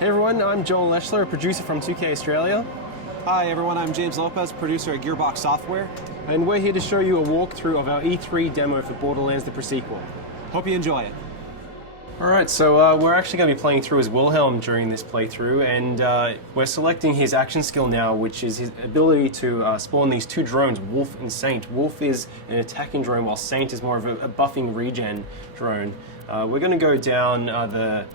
Hey everyone, I'm Joel Leschler, a producer from 2K Australia. Hi everyone, I'm James Lopez, producer at Gearbox Software. And we're here to show you a walkthrough of our E3 demo for Borderlands the Pre-Sequel. Hope you enjoy it. Alright, so we're actually going to be playing through as Wilhelm during this playthrough, and we're selecting his action skill now, which is his ability to spawn these two drones, Wolf and Saint. Wolf is an attacking drone, while Saint is more of a buffing regen drone. We're going to go down the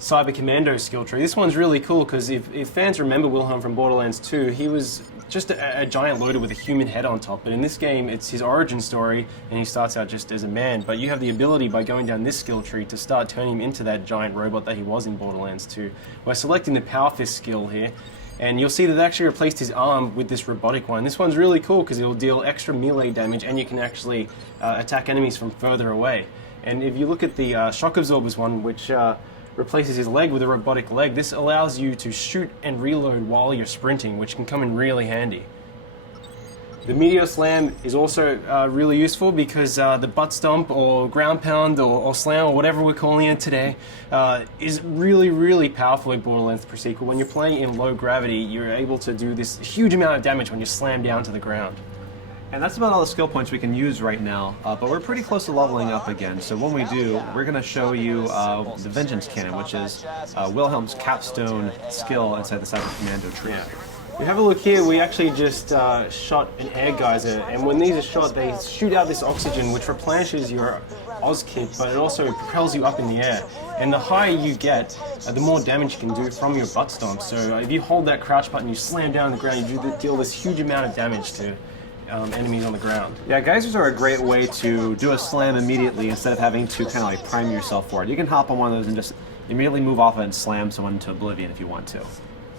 Cyber Commando skill tree. This one's really cool because if fans remember Wilhelm from Borderlands 2, he was just a giant loader with a human head on top. But in this game, it's his origin story, and he starts out just as a man. But you have the ability by going down this skill tree to start turning him into that giant robot that he was in Borderlands 2. We're selecting the Power Fist skill here, and you'll see that they actually replaced his arm with this robotic one. This one's really cool because it will deal extra melee damage, and you can actually attack enemies from further away. And if you look at the Shock Absorbers one, which replaces his leg with a robotic leg, this allows you to shoot and reload while you're sprinting, which can come in really handy. The Meteor Slam is also really useful because the butt stomp or ground pound or slam or whatever we're calling it today is really, really powerful in Borderlands Pre-Sequel. When you're playing in low gravity, you're able to do this huge amount of damage when you slam down to the ground. And that's about all the skill points we can use right now, but we're pretty close to leveling up again. So when we do, we're going to show you the Vengeance Cannon, which is Wilhelm's capstone skill inside the Cyber Commando tree. Yeah. We have a look here, we actually just shot an air geyser, and when these are shot, they shoot out this oxygen which replenishes your Oz kit, but it also propels you up in the air. And the higher you get, the more damage you can do from your butt stomp. So if you hold that crouch button, you slam down on the ground, you deal this huge amount of damage to enemies on the ground. Yeah, geysers are a great way to do a slam immediately instead of having to kind of like prime yourself for it. You can hop on one of those and just immediately move off it and slam someone into oblivion if you want to.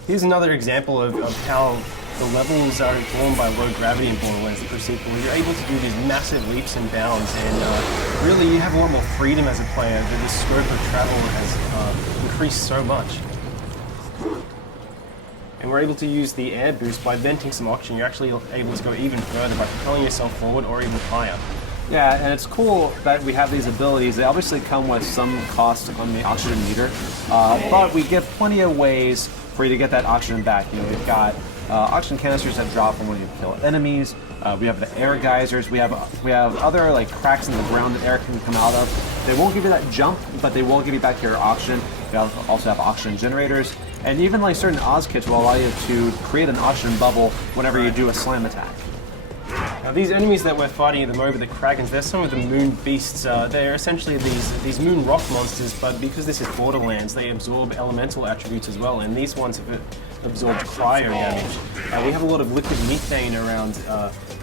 Here's another example of how the levels are informed by low gravity in Borderlands the Pre-Sequel. You're able to do these massive leaps and bounds, and really you have a lot more freedom as a player. The scope of travel has increased so much. And we're able to use the air boost by venting some oxygen. You're actually able to go even further by propelling yourself forward or even higher. Yeah, and it's cool that we have these abilities. They obviously come with some cost on the oxygen meter, but we get plenty of ways for you to get that oxygen back. You know, we've got oxygen canisters that drop from when you kill enemies. We have the air geysers. We have other like cracks in the ground that air can come out of. They won't give you that jump, but they will give you back your oxygen. We also have oxygen generators, and even like certain Oz kits will allow you to create an oxygen bubble whenever you do a slam attack. Now these enemies that we're fighting at the moment, the Kragans, they're some of the moon beasts. They're essentially these moon rock monsters, but because this is Borderlands, they absorb elemental attributes as well, and these ones have absorbed cryo damage. We have a lot of liquid methane around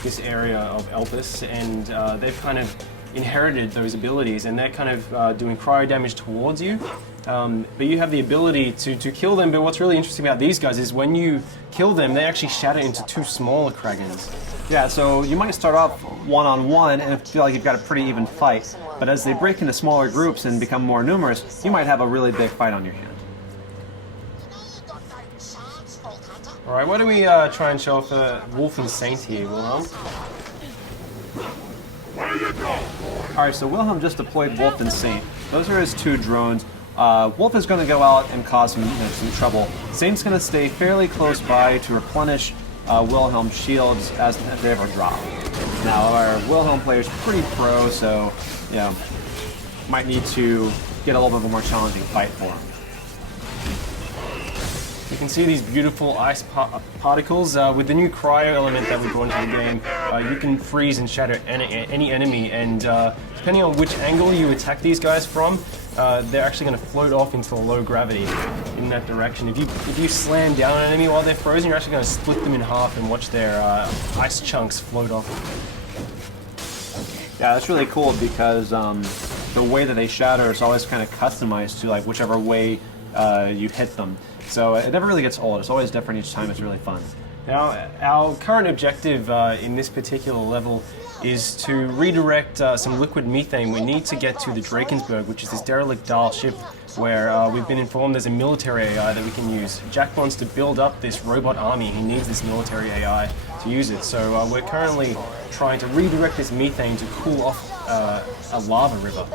this area of Elpis, and they've kind of inherited those abilities, and they're kind of doing cryo damage towards you. But you have the ability to kill them, but what's really interesting about these guys is when you kill them, they actually shatter into two smaller Kragans. Yeah, so you might start off one-on-one and feel like you've got a pretty even fight, but as they break into smaller groups and become more numerous, you might have a really big fight on your hand. Alright, why don't we try and show off Wolf and Saint here, Wilhelm? Alright, so Wilhelm just deployed Wolf and Saint. Those are his two drones. Wolf is going to go out and cause some trouble. Saint's going to stay fairly close by to replenish Wilhelm's shields as they ever drop. Now, our Wilhelm player is pretty pro, so you know, might need to get a little bit of a more challenging fight for him. You can see these beautiful ice particles. With the new cryo element that we brought into the game, you can freeze and shatter any enemy, and depending on which angle you attack these guys from, they're actually going to float off into low gravity in that direction. If you slam down an enemy while they're frozen, you're actually going to split them in half and watch their ice chunks float off. Yeah, that's really cool because the way that they shatter is always kind of customized to like whichever way you hit them. So it never really gets old. It's always different each time. It's really fun. Now, our current objective in this particular level is to redirect some liquid methane. We need to get to the Drakensberg, which is this derelict Dahl ship where we've been informed there's a military AI that we can use. Jack wants to build up this robot army. He needs this military AI to use it. So we're currently trying to redirect this methane to cool off a lava river.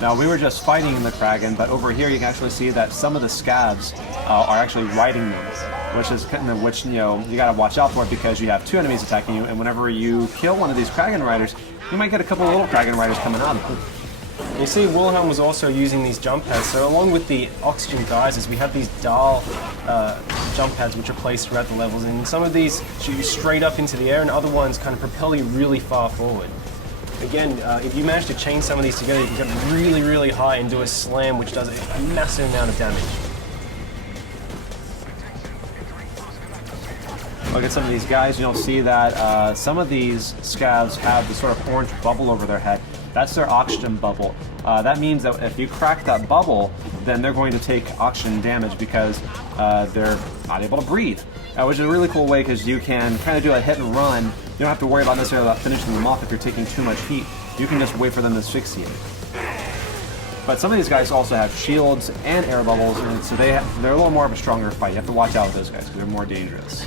Now, we were just fighting the Kraken, but over here you can actually see that some of the scabs are actually riding them, which you know, you gotta watch out for because you have 2 enemies attacking you, and whenever you kill one of these Kraken riders, you might get a couple of little Kraken riders coming out of it. You see, Wilhelm was also using these jump pads, so along with the oxygen geysers, we have these dial jump pads which are placed throughout the levels, and some of these shoot you straight up into the air, and other ones kind of propel you really far forward. Again, if you manage to chain some of these together, you can get really, really high and do a slam, which does a massive amount of damage. Look at some of these guys, you don't see that some of these scabs have this sort of orange bubble over their head. That's their oxygen bubble. That means that if you crack that bubble, then they're going to take oxygen damage because they're not able to breathe. Which is a really cool way because you can kind of do a hit and run. You don't have to worry about necessarily about finishing them off if you're taking too much heat. You can just wait for them to asphyxiate. But some of these guys also have shields and air bubbles, and so they're a little more of a stronger fight. You have to watch out with those guys because they're more dangerous.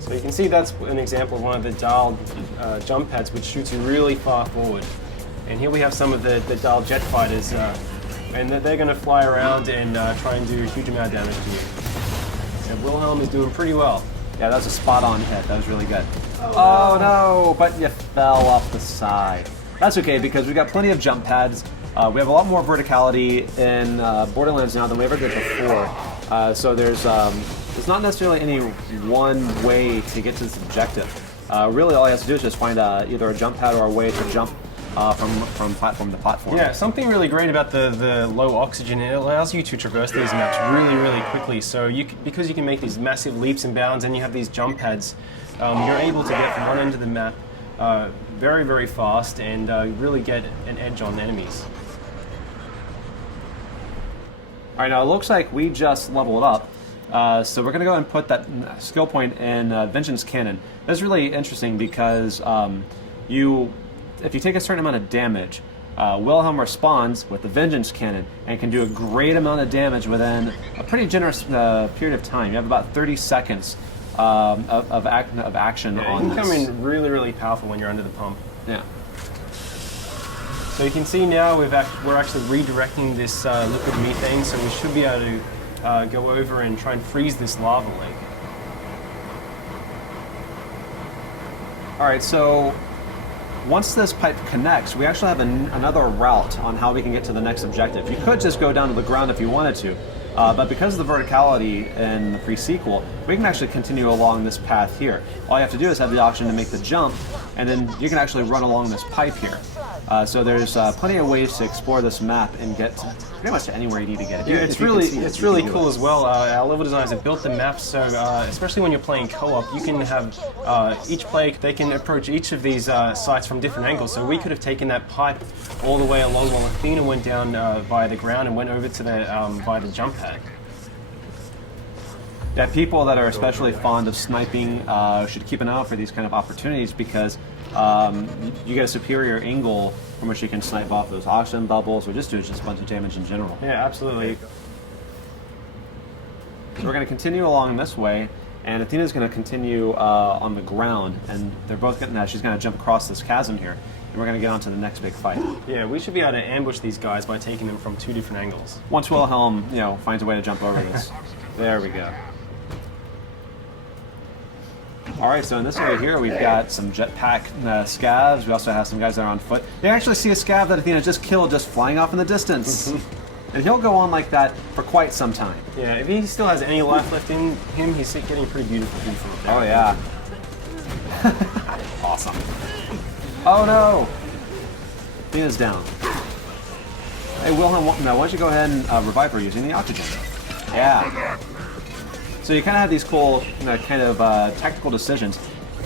So you can see that's an example of one of the dial jump pads which shoots you really far forward. And here we have some of the dial jet fighters, and they're going to fly around and try and do a huge amount of damage to you. And Wilhelm is doing pretty well. Yeah, that was a spot-on hit. That was really good. Oh no, but you fell off the side. That's okay because we've got plenty of jump pads. We have a lot more verticality in Borderlands now than we ever did before. So there's not necessarily any one way to get to this objective. Really, all he has to do is just find either a jump pad or a way to jump from platform to platform. Yeah, something really great about the low oxygen, it allows you to traverse these maps really, really quickly. So because you can make these massive leaps and bounds and you have these jump pads, you're able to get from one end of the map very, very fast and really get an edge on enemies. All right, now it looks like we just leveled up. So we're going to go and put that skill point in Vengeance Cannon. That's really interesting because if you take a certain amount of damage, Wilhelm responds with the Vengeance Cannon and can do a great amount of damage within a pretty generous period of time. You have about 30 seconds of action on this. It can come in really, really powerful when you're under the pump. Yeah. So you can see now we're actually redirecting this liquid methane, so we should be able to go over and try and freeze this lava lake. All right, so once this pipe connects, we actually have another route on how we can get to the next objective. You could just go down to the ground if you wanted to, but because of the verticality in the pre-sequel, we can actually continue along this path here. All you have to do is have the option to make the jump, and then you can actually run along this pipe here. So there's plenty of ways to explore this map and get pretty much to anywhere you need to get. Yeah, it's really cool as well. Our level designers have built the map so, especially when you're playing co-op, you can have each player, they can approach each of these sites from different angles. So we could have taken that pipe all the way along while Athena went down via the ground and went over to the via the jump pad. Yeah, people that are especially fond of sniping should keep an eye out for these kind of opportunities because you get a superior angle from which you can snipe off those oxygen bubbles or just do just a bunch of damage in general. Yeah, absolutely. So we're going to continue along this way, and Athena's going to continue on the ground, and they're both getting that. She's going to jump across this chasm here, and we're going to get on to the next big fight. Yeah, we should be able to ambush these guys by taking them from 2 different angles. Once Wilhelm, finds a way to jump over this. There we go. All right, so in this area here, we've got some jetpack scavs. We also have some guys that are on foot. They actually see a scav that Athena just killed just flying off in the distance. And he'll go on like that for quite some time. Yeah, if he still has any life left in him, he's getting pretty beautiful. Oh, yeah. Awesome. Oh, no. Athena's down. Hey, Wilhelm, why don't you go ahead and revive her using the oxygen? Yeah. So you kind of have these cool tactical decisions.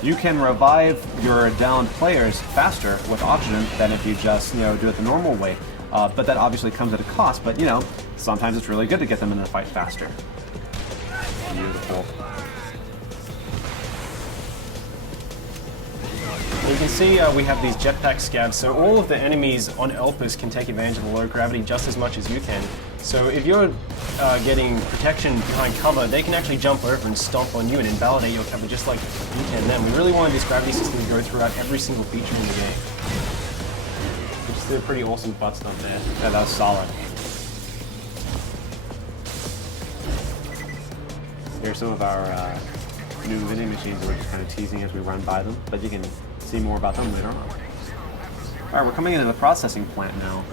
You can revive your downed players faster with oxygen than if you just do it the normal way. But that obviously comes at a cost. But sometimes it's really good to get them in the fight faster. Beautiful. You can see we have these jetpack scavs, so all of the enemies on Elpis can take advantage of the low gravity just as much as you can. So if you're getting protection behind cover, they can actually jump over and stomp on you and invalidate your cover just like you can them. We really wanted this gravity system to go throughout every single feature in the game. Which Did a pretty awesome butt stomp there. Yeah, that was solid. Here's some of our new vending machines that we're just kind of teasing as we run by them, but you can see more about them later on. All right, we're coming into the processing plant now.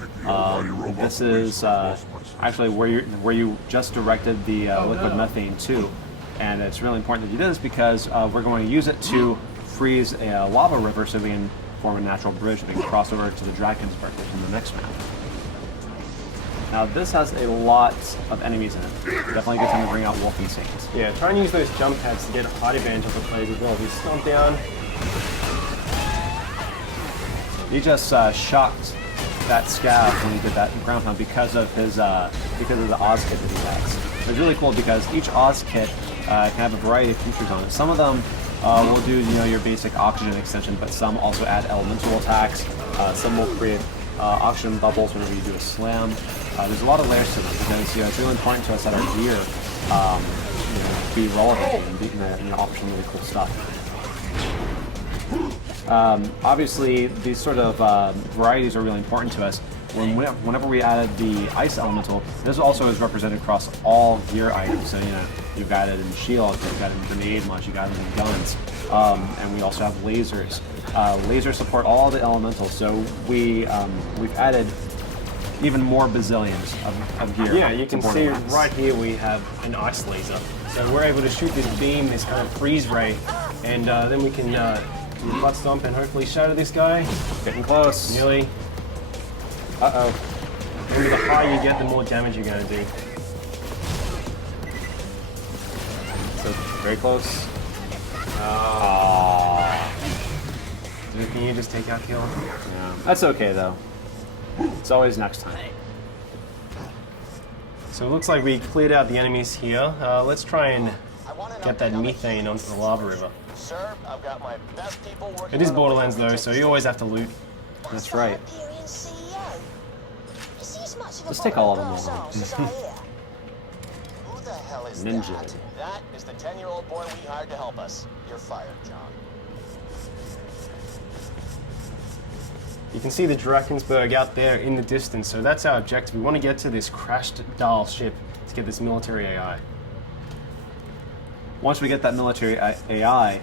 This is actually where you just directed the liquid methane to, and it's really important that you do this because we're going to use it to freeze a lava river so we can form a natural bridge that we can cross over to the Drakensberg in the next map. Now this has a lot of enemies in it. Definitely a good time to bring out Wolf and Saint. Yeah, try and use those jump pads to get a height advantage of the players as well. If you stomp down. He just shocked that scav when he did that ground pound because of his because of the Oz kit that he has. It's really cool because each Oz kit can have a variety of features on it. Some of them will do your basic oxygen extension, but some also add elemental attacks. Some will create oxygen bubbles whenever you do a slam. There's a lot of layers to them because it's really important to us that our gear be relevant and offer some really cool stuff. Obviously, these sort of varieties are really important to us. Whenever we added the ice elemental, this also is represented across all gear items. So you've got it in shields, you've got it in grenade launch, you've got it in guns, and we also have lasers. Lasers support all the elementals, so we've added even more bazillions of gear. Yeah, you can see right here we have an ice laser. So we're able to shoot this beam, this kind of freeze ray, and then we can butt stomp and hopefully shatter this guy. Getting close. Nearly. Uh-oh. Remember, the higher you get, the more damage you're going to do. So, very close. Can you just take our kill? Yeah. That's okay, though. It's always next time. So it looks like we cleared out the enemies here. Let's try and get that methane onto the lava river. Sir, I've got my best people working. It is Borderlands though, so you always have to loot. That's right. Let's take all of them over. Who the hell is Ninja. that? That is the 10-year-old boy we hired to help us. You're fired, John. You can see the Drakensberg out there in the distance, so that's our objective. We want to get to this crashed Dahl ship to get this military AI. Once we get that military AI,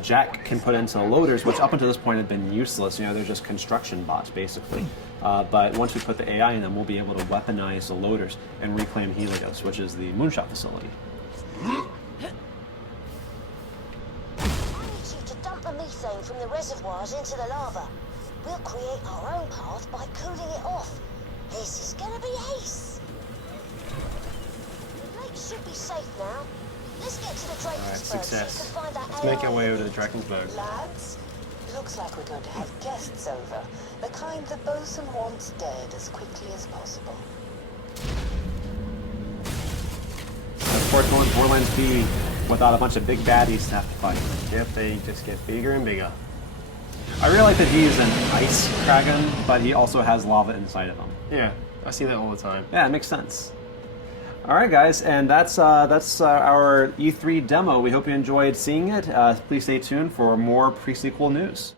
Jack can put into the loaders, which up until this point have been useless. They're just construction bots, basically. But once we put the AI in them, we'll be able to weaponize the loaders and reclaim Helios, which is the moonshot facility. I need you to dump the methane from the reservoirs into the lava. We'll create our own path by cooling it off. This is gonna be ace. The lake should be safe now. Let's get to the Drakensberg. Alright, success. So you can find that Let's make AI. our way over to the Drakensberg. Lads, looks like we're going to have guests over. The kind the bosun wants dead as quickly as possible. Of course, will Borderlands be without a bunch of big baddies to have to fight? Yep, they just get bigger and bigger. I really like that he's an ice dragon, but he also has lava inside of him. Yeah, I see that all the time. Yeah, it makes sense. All right, guys, and that's our E3 demo. We hope you enjoyed seeing it. Please stay tuned for more pre-sequel news.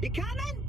You coming?